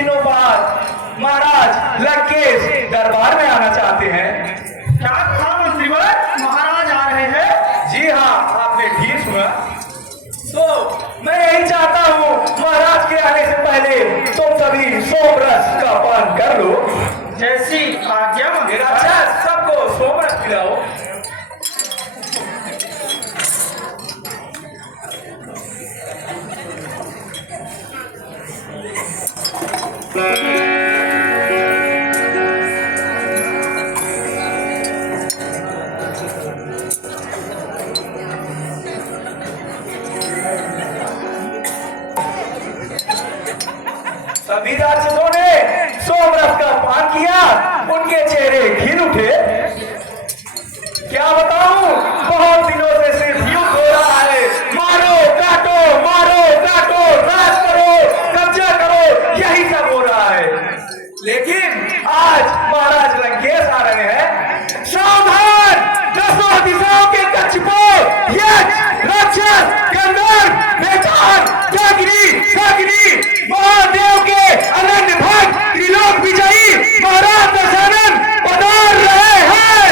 दिनों बाद महाराज लंकेश दरबार में आना चाहते हैं। क्या कहा मंत्रीवर? महाराज आ रहे हैं? जी हाँ, आपने ठीक सुना। तो मैं यही चाहता हूँ महाराज के आने से पहले तुम सभी सोमरस का पान कर लो। जैसी आज्ञा मेरा अच्छा सबको सोमरस पिलाओ। सभी राक्षसों ने सोमरस का पान किया, उनके चेहरे खिल उठे। क्या बताऊं, बहुत दिनों से सिर्फ युद्ध हो रहा है। मारो काटो, राज करो, कब्जा करो, यही सब हो रहा है। लेकिन आज महाराज लंकेश आ रहे हैं। सावधान, 10 दिशाओं के कक्षपों, यक्ष, राक्षस, गंधर्व, बेताल, सागिनी, महादेव के अनन्य भक्त, त्रिलोक विजयी महाराज दशरथ पधार रहे हैं।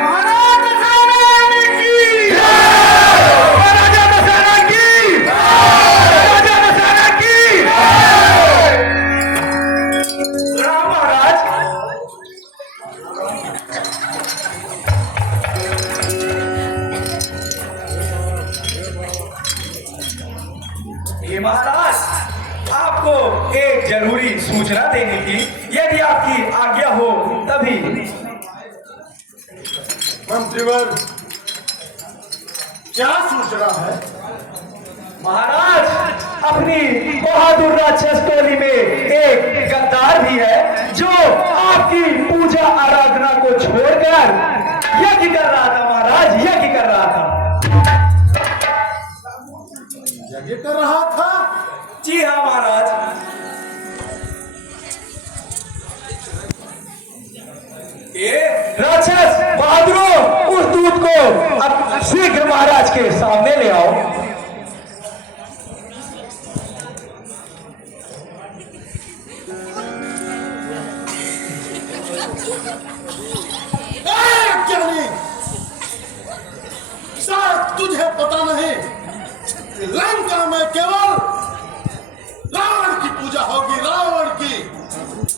महाराज दशरथ की महाराजा दशरथ की, महाराजा दशरथ की। राम महाराज, ये महाराज आपको एक जरूरी सूचना देनी थी, यदि आपकी आज्ञा हो तभी। मंत्रीवर, क्या सूचना है? महाराज, अपनी बहादुर राक्षस टोली में एक गद्दार भी है जो आपकी पूजा आराधना को छोड़कर यज्ञ कर रहा था। महाराज, यज्ञ कर रहा था। यज्ञ कर रहा था? जी हाँ महाराज। ये राक्षस बहादुरों, उस दूत को अब शीघ्र महाराज के सामने ले आओ। ज्ञानी, शायद तुझे पता नहीं, लंका में केवल रावण की पूजा होगी, रावण की।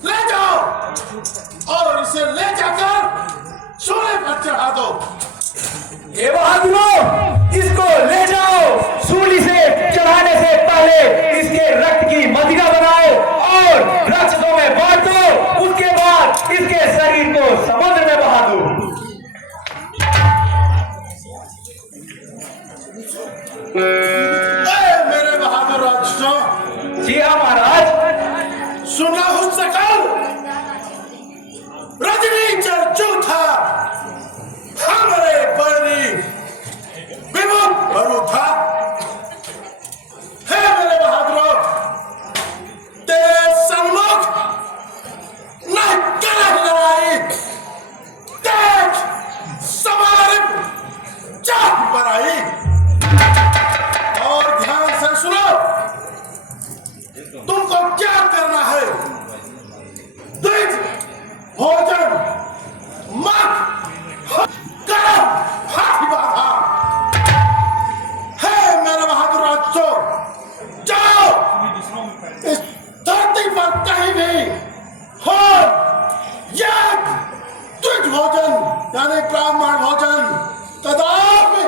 ले जाओ और इसे ले जाकर सूर्य पर चढ़ा दो। ये बहादुरों, इसको ले जाओ, सूली से चढ़ाने से पहले इसके रक्त की मदिरा बनाओ और राक्षसों में बांट दो। उसके बाद इसके शरीर को समुद्र में बहा दो। मेरे बहादुर राक्षसों, जी हाँ महाराज। सुना हो सकल, रजनी चर्चू था, हमरे बरनी विमुख बरु था। हे मेरे बहादुरों, तेरे सन्मुख न कलह लड़ाई, देख समारित चाह बनाई। और ध्यान से सुनो, तुमको क्या करना है? द्विज भोजन मत करो, फांसी बांधा। हे मेरे बहादुर राक्षसों, जाओ इस धरती पर कहीं भी हो यज्ञ, द्विज भोजन यानी ब्राह्मण भोजन कदापि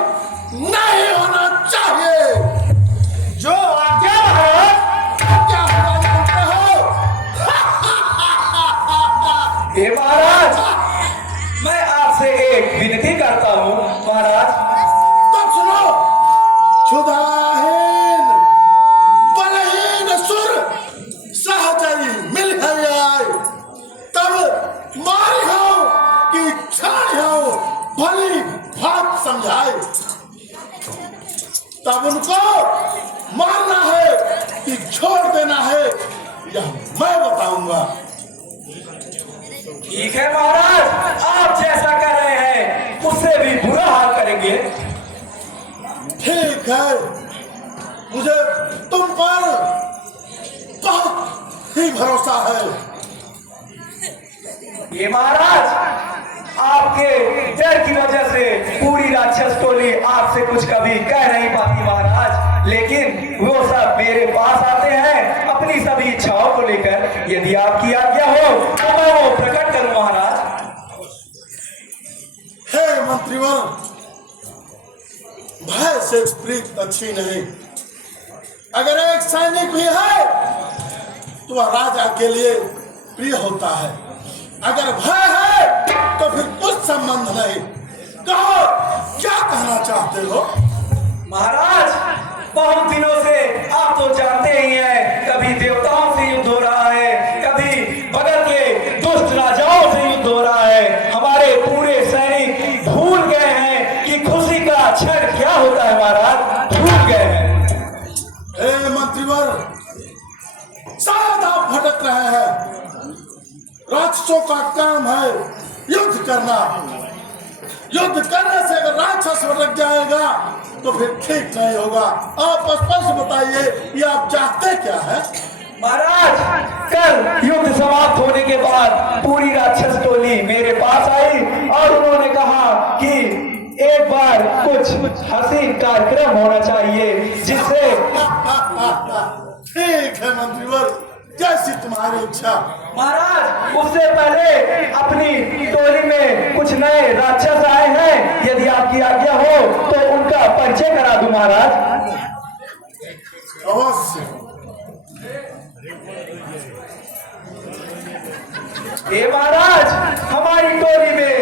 नहीं होना चाहिए। जो आज्ञा महाराज। क्या होगा जानते हो? हे महाराज, मैं आपसे एक विनती करता हूँ महाराज। तब सुनो, क्षुधाहीन बलहीन सुर सहजई मिल है आए, तब मारी हो कि छाड़ी हो भली भात समझाए। तब उनको मारना है कि छोड़ देना है, यह मैं बताऊंगा। ठीक है महाराज, आप जैसा कर रहे हैं उससे भी बुरा हाल करेंगे। ठीक है, मुझे तुम पर बहुत ही भरोसा है। ये महाराज, आपके डर की वजह से पूरी राक्षस टोली आपसे कुछ कभी कह नहीं पाती महाराज, लेकिन वो सब मेरे पास आते हैं अपनी सभी इच्छाओं को लेकर। यदि आपकी आज्ञा हो तो मैं वो प्रकट करूं महाराज। हे मंत्रीवर, भय से प्रीत अच्छी नहीं। अगर एक सैनिक भी है तो वह राजा के लिए प्रिय होता है, अगर भय है तो फिर कुछ संबंध नहीं। कहो, क्या कहना चाहते हो? महाराज, बहुत दिनों से आप तो जानते ही हैं, कभी देवताओं से युद्ध हो रहा है, कभी बगल के दुष्ट राजाओं से युद्ध हो रहा है। हमारे पूरे सैनिक भूल गए हैं कि खुशी का क्षण क्या होता है महाराज, भूल गए हैं। हे मंत्रीवर, शायद आप भटक रहे हैं। राक्षसों का काम है युद्ध करना। युद्ध करने से अगर राक्षस भटक जाएगा तो फिर ठीक नहीं होगा। आप स्पष्ट बताइए, ये आप चाहते क्या है? महाराज, कल युद्ध समाप्त होने के बाद पूरी राक्षस टोली मेरे पास आई और उन्होंने कहा कि एक बार कुछ हसीन कार्यक्रम होना चाहिए जिससे। ठीक है मंत्रीवर, जैसी तुम्हारी इच्छा। महाराज, उससे पहले अपनी टोली में कुछ नए राक्षस आए हैं, यदि आपकी आज्ञा हो तो उनका परिचय करा दूं महाराज। अवश्य। ये महाराज, हमारी टोली में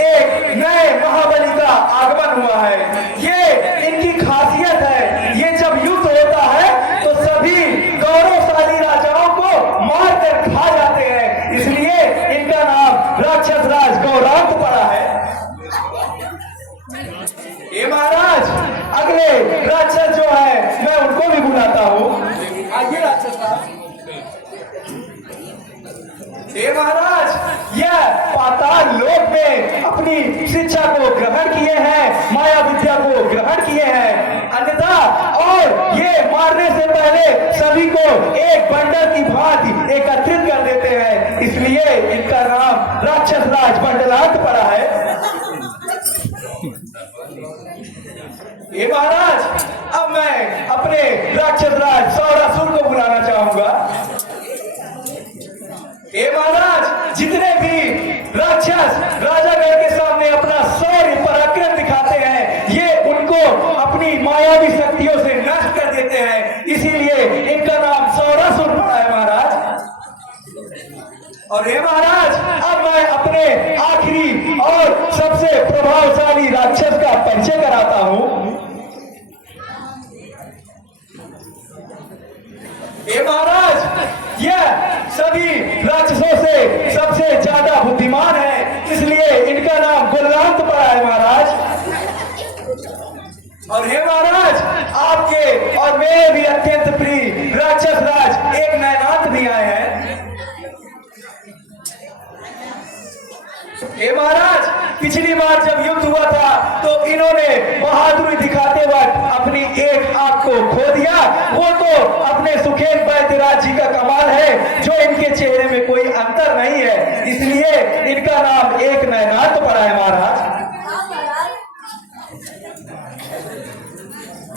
एक नए महाबली का आगमन हुआ है। ये इनकी खासियत है, ये जब युद्ध होता है तो सभी गौरवशाली राजाओं को मारकर खा जाते हैं, इसलिए इनका नाम राक्षस राज गौरांत पड़ा है। ये महाराज, अगले राक्षस जो है मैं उनको भी बुलाता हूँ। आइए राक्षस साहब। हे महाराज, यह पाताल लोक में अपनी शिक्षा को ग्रहण किए हैं, माया विद्या को ग्रहण किए हैं, अन्यथा और ये मारने से पहले सभी को एक बंडल की भांति एकत्रित कर देते हैं, इसलिए इनका नाम राक्षस राज बंडलांत पड़ा है। ये महाराज, अब मैं अपने राक्षस राज सौरासुर को बुलाना चाहूंगा। हे महाराज, जितने भी राक्षस राजागढ़ के सामने अपना शौर्य पराक्रम दिखाते हैं, ये उनको अपनी मायावी शक्तियों से नष्ट कर देते हैं, इसीलिए इनका नाम सौरासुर पड़ा है महाराज। और हे महाराज, अब मैं अपने आखिरी और सबसे प्रभावशाली राक्षस का परिचय कराता हूं। हे महाराज, यह सभी राक्षसों से सबसे ज्यादा बुद्धिमान है, इसलिए इनका नाम गुलगांत पड़ा है महाराज। और हे महाराज, आपके और मेरे भी अत्यंत प्रिय राक्षस राज एक नैनाथ भी आए हैं। हे महाराज, पिछली बार जब युद्ध हुआ था तो इन्होंने बहादुरी दिखाते वक्त अपनी एक आंख को खो दिया। वो तो अपने सुखेल बैद्यराज जी का कमाल है, जो इनके चेहरे में कोई अंतर नहीं है, इसलिए इनका नाम एक नैनाथ पड़ा है महाराज।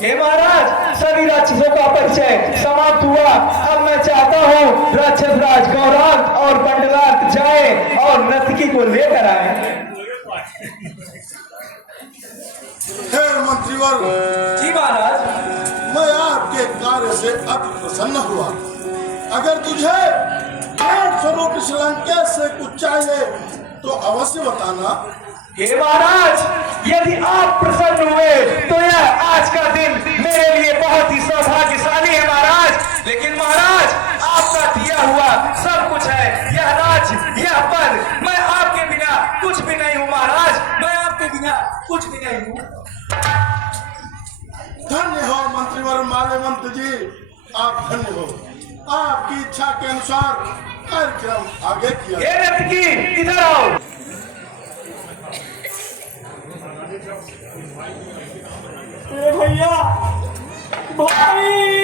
हे महाराज, सभी राक्षसों का परिचय समाप्त हुआ। अब मैं चाहता हूँ राक्षस राज गौरांत और बंडलांत जाए और नर्तकी को लेकर आए। हे मंत्रीवर, जी महाराज। मैं आपके कार्य से अब प्रसन्न हुआ। अगर तुझे ज्ञान स्वरूप इस लंकेश से कुछ चाहिए तो अवश्य बताना। हे महाराज, यदि आप प्रसन्न हुए तो यह आज का दिन मेरे लिए बहुत ही सौभाग्यशाली है महाराज। लेकिन महाराज, आपका दिया हुआ सब कुछ है, यह राज, यह पद, मैं आपके बिना कुछ भी नहीं हूँ महाराज, मैं आपके बिना कुछ भी नहीं हूँ। धन्य हो मंत्रीवर माल्यवंत जी, आप धन्य हो। आपकी इच्छा के अनुसार कार्यक्रम आगे किया। हे नर्तकी, इधर आओ। भैया भाई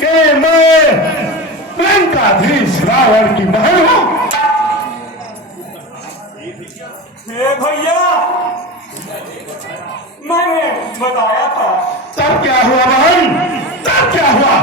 कि मैं लंकाधीश रावण की बहन हूं? भैया, मैंने बताया था। तब क्या हुआ बहन? तब क्या हुआ?